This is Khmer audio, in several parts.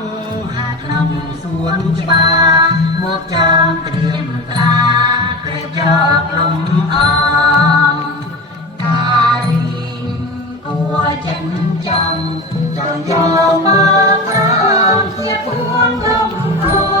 ងហាក្នុងសួនច្បារមកចំត្រៀមត្រាក្រេបយកលំអងការីគួរចិនចំចង់យកមកក្រោមជាពួនលំអង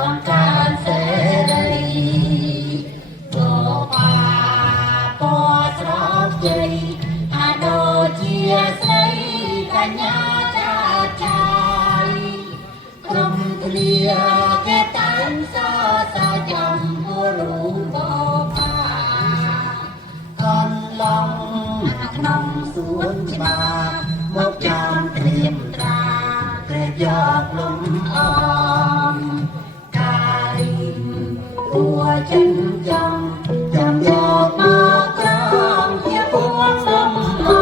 បង្កើនសេរីចូលបាពណ៌ស្រោបជ័យអាដូចជាស្រីកញ្ញាចាចាយក្រុមគ្រាគេតាំងសរសើរចំពោះរូបបផាកន្លងក្នុងសួនច្បារមកចំត្រៀមត្រាក្រេបយកលំអងគួរចិនចំចាំយកមកក្រោមជាពួនសំអ